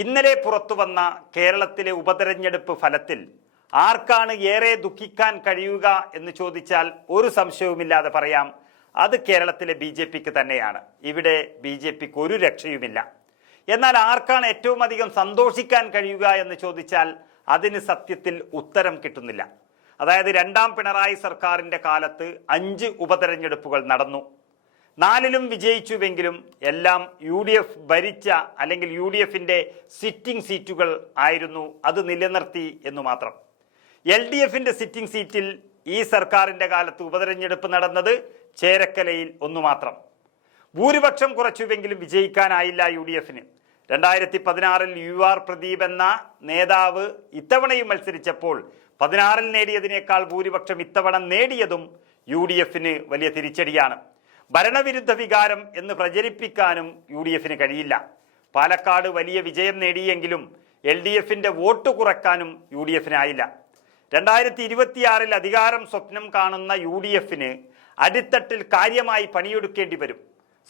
ഇന്നലെ പുറത്തുവന്ന കേരളത്തിലെ ഉപതെരഞ്ഞെടുപ്പ് ഫലത്തിൽ ആർക്കാണ് ഏറെ ദുഃഖിക്കാൻ കഴിയുക എന്ന് ചോദിച്ചാൽ ഒരു സംശയവുമില്ലാതെ പറയാം. അത് കേരളത്തിലെ ബി ജെ പിക്ക് തന്നെയാണ്. ഇവിടെ ബി ജെ പിക്ക് ഒരു രക്ഷയുമില്ല. എന്നാൽ ആർക്കാണ് ഏറ്റവും അധികം സന്തോഷിക്കാൻ കഴിയുക എന്ന് ചോദിച്ചാൽ അതിന് സത്യത്തിൽ ഉത്തരം കിട്ടുന്നില്ല. അതായത് രണ്ടാം പിണറായി സർക്കാരിന്റെ കാലത്ത് അഞ്ച് ഉപതെരഞ്ഞെടുപ്പുകൾ നടന്നു. നാലിലും വിജയിച്ചുവെങ്കിലും എല്ലാം യു ഡി എഫ് ഭരിച്ച അല്ലെങ്കിൽ യു ഡി എഫിന്റെ സിറ്റിംഗ് സീറ്റുകൾ ആയിരുന്നു അത് നിലനിർത്തി എന്ന് മാത്രം. എൽ ഡി എഫിന്റെ സിറ്റിംഗ് സീറ്റിൽ ഈ സർക്കാരിന്റെ കാലത്ത് ഉപതെരഞ്ഞെടുപ്പ് നടന്നത് ചേരക്കലയിൽ ഒന്നു മാത്രം. ഭൂരിപക്ഷം കുറച്ചുവെങ്കിലും വിജയിക്കാനായില്ല യു ഡി എഫിന് രണ്ടായിരത്തി പതിനാറിൽ യു ആർ പ്രദീപ് എന്ന നേതാവ് ഇത്തവണയും മത്സരിച്ചപ്പോൾ പതിനാറിൽ നേടിയതിനേക്കാൾ ഭൂരിപക്ഷം ഇത്തവണ നേടിയതും യു ഡി എഫിന് വലിയ തിരിച്ചടിയാണ്. ഭരണവിരുദ്ധ വികാരം എന്ന് പ്രചരിപ്പിക്കാനും യു ഡി എഫിന് കഴിയില്ല. പാലക്കാട് വലിയ വിജയം നേടിയെങ്കിലും എൽ ഡി എഫിന്റെ വോട്ട് കുറയ്ക്കാനും യു ഡി എഫിനായില്ല രണ്ടായിരത്തി ഇരുപത്തിയാറിൽ അധികാരം സ്വപ്നം കാണുന്ന യു ഡി എഫിന് അടിത്തട്ടിൽ കാര്യമായി പണിയെടുക്കേണ്ടി വരും.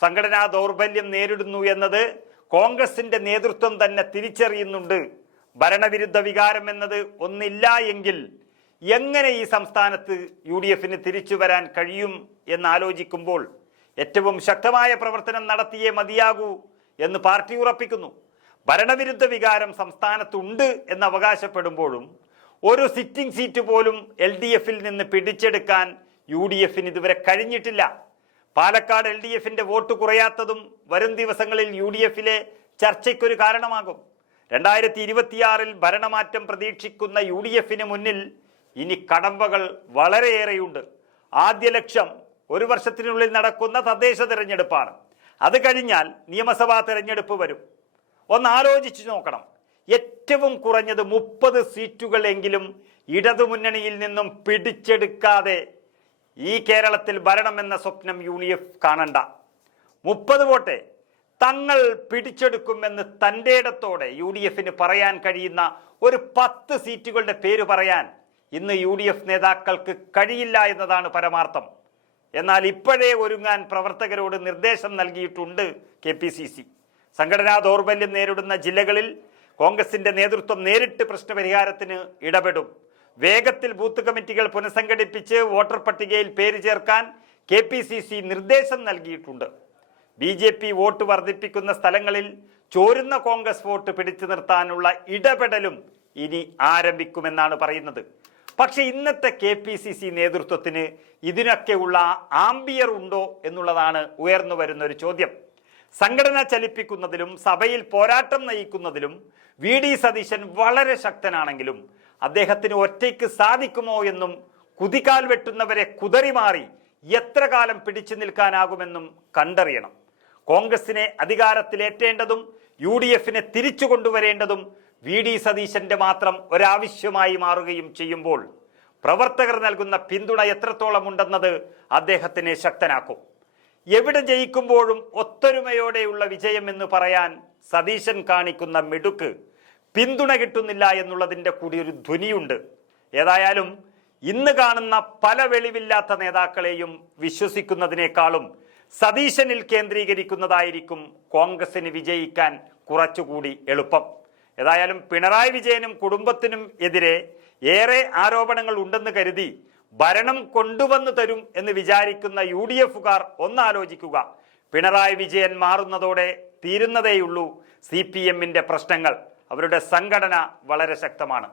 സംഘടനാ ദൗർബല്യം നേരിടുന്നു എന്നത് കോൺഗ്രസിന്റെ നേതൃത്വം തന്നെ തിരിച്ചറിയുന്നുണ്ട്. ഭരണവിരുദ്ധ വികാരം എന്നത് ഒന്നില്ല എങ്കിൽ എങ്ങനെ ഈ സംസ്ഥാനത്ത് യു ഡി എഫിന് തിരിച്ചു വരാൻ കഴിയും എന്ന് ആലോചിക്കുമ്പോൾ ഏറ്റവും ശക്തമായ പ്രവർത്തനം നടത്തിയേ മതിയാകൂ എന്ന് പാർട്ടി ഉറപ്പിക്കുന്നു. ഭരണവിരുദ്ധ വികാരം സംസ്ഥാനത്തുണ്ട് എന്ന് അവകാശപ്പെടുമ്പോഴും ഒരു സിറ്റിംഗ് സീറ്റ് പോലും എൽ ഡി എഫിൽ നിന്ന് പിടിച്ചെടുക്കാൻ യു ഡി എഫിന് ഇതുവരെ കഴിഞ്ഞിട്ടില്ല. പാലക്കാട് എൽ ഡി എഫിന്റെ വോട്ട് കുറയാത്തതും വരും ദിവസങ്ങളിൽ യു ഡി എഫിലെ ചർച്ചയ്ക്കൊരു കാരണമാകും. രണ്ടായിരത്തി ഇരുപത്തിയാറിൽ ഭരണമാറ്റം പ്രതീക്ഷിക്കുന്ന യു ഡി എഫിന് മുന്നിൽ ഇനി കടമ്പകൾ വളരെയേറെയുണ്ട്. ആദ്യ ലക്ഷ്യം ഒരു വർഷത്തിനുള്ളിൽ നടക്കുന്ന തദ്ദേശ തിരഞ്ഞെടുപ്പാണ്. അത് കഴിഞ്ഞാൽ നിയമസഭാ തിരഞ്ഞെടുപ്പ് വരും. ഒന്ന് ആലോചിച്ച് നോക്കണം. ഏറ്റവും കുറഞ്ഞത് മുപ്പത് സീറ്റുകളെങ്കിലും ഇടതുമുന്നണിയിൽ നിന്നും പിടിച്ചെടുക്കാതെ ഈ കേരളത്തിൽ ഭരണമെന്ന സ്വപ്നം യു ഡി എഫ് കാണണ്ട. മുപ്പത് വോട്ടെ തങ്ങൾ പിടിച്ചെടുക്കുമെന്ന് തന്റെ ഇടത്തോടെ യു ഡി എഫിന് പറയാൻ കഴിയുന്ന ഒരു പത്ത് സീറ്റുകളുടെ പേര് പറയാൻ ഇന്ന് യു ഡി എഫ് നേതാക്കൾക്ക് കഴിയില്ല എന്നതാണ് പരമാർത്ഥം. എന്നാൽ ഇപ്പോഴേ ഒരുങ്ങാൻ പ്രവർത്തകരോട് നിർദ്ദേശം നൽകിയിട്ടുണ്ട് കെ പി സി സി. സംഘടനാ ദൗർബല്യം നേരിടുന്ന ജില്ലകളിൽ കോൺഗ്രസിന്റെ നേതൃത്വം നേരിട്ട് പ്രശ്നപരിഹാരത്തിന് ഇടപെടും. വേഗത്തിൽ ബൂത്ത് കമ്മിറ്റികൾ പുനഃസംഘടിപ്പിച്ച് വോട്ടർ പട്ടികയിൽ പേര് ചേർക്കാൻ കെ പി സി സി നിർദ്ദേശം നൽകിയിട്ടുണ്ട്. ബി ജെ പി വോട്ട് വർദ്ധിപ്പിക്കുന്ന സ്ഥലങ്ങളിൽ ചോരുന്ന കോൺഗ്രസ് വോട്ട് പിടിച്ചു നിർത്താനുള്ള ഇടപെടലും ഇനി ആരംഭിക്കുമെന്നാണ് പറയുന്നത്. പക്ഷെ ഇന്നത്തെ കെ പി സി സി നേതൃത്വത്തിന് ഇതിനൊക്കെയുള്ള ആംബിയർ ഉണ്ടോ എന്നുള്ളതാണ് ഉയർന്നു വരുന്ന ഒരു ചോദ്യം. സംഘടന ചലിപ്പിക്കുന്നതിലും സഭയിൽ പോരാട്ടം നയിക്കുന്നതിലും വി ഡി സതീശൻ വളരെ ശക്തനാണെങ്കിലും അദ്ദേഹത്തിന് ഒറ്റയ്ക്ക് സാധിക്കുമോ എന്നും കുതികാൽ വെട്ടുന്നവരെ കുതറിമാറി എത്ര കാലം പിടിച്ചു നിൽക്കാനാകുമെന്നും കണ്ടറിയണം. കോൺഗ്രസിനെ അധികാരത്തിലേറ്റേണ്ടതും യു ഡി എഫിനെ തിരിച്ചു കൊണ്ടുവരേണ്ടതും വി ഡി സതീശന്റെ മാത്രം ഒരാവശ്യമായി മാറുകയും ചെയ്യുമ്പോൾ പ്രവർത്തകർ നൽകുന്ന പിന്തുണ എത്രത്തോളം ഉണ്ടെന്നത് അദ്ദേഹത്തിനെ ശക്തനാക്കും. എവിടെ ജയിക്കുമ്പോഴും ഒത്തൊരുമയോടെയുള്ള വിജയം എന്ന് പറയാൻ സതീശൻ കാണിക്കുന്ന മിടുക്ക് പിന്തുണ കിട്ടുന്നില്ല എന്നുള്ളതിന്റെ കൂടി ഒരു ധ്വനിയുണ്ട്. ഏതായാലും ഇന്ന് കാണുന്ന പല വെളിവില്ലാത്ത നേതാക്കളെയും വിശ്വസിക്കുന്നതിനേക്കാളും സതീശനിൽ കേന്ദ്രീകരിക്കുന്നതായിരിക്കും കോൺഗ്രസിന് വിജയിക്കാൻ കുറച്ചുകൂടി എളുപ്പം. ഏതായാലും പിണറായി വിജയനും കുടുംബത്തിനും എതിരെ ഏറെ ആരോപണങ്ങൾ ഉണ്ടെന്ന് കരുതി ഭരണം കൊണ്ടുവന്നു തരും എന്ന് വിചാരിക്കുന്ന യു ഡി എഫുകാർ ഒന്നാലോചിക്കുക. പിണറായി വിജയൻ മാറുന്നതോടെ തീരുന്നതേയുള്ളൂ സി പി എമ്മിന്റെ പ്രശ്നങ്ങൾ. അവരുടെ സംഘടന വളരെ ശക്തമാണ്.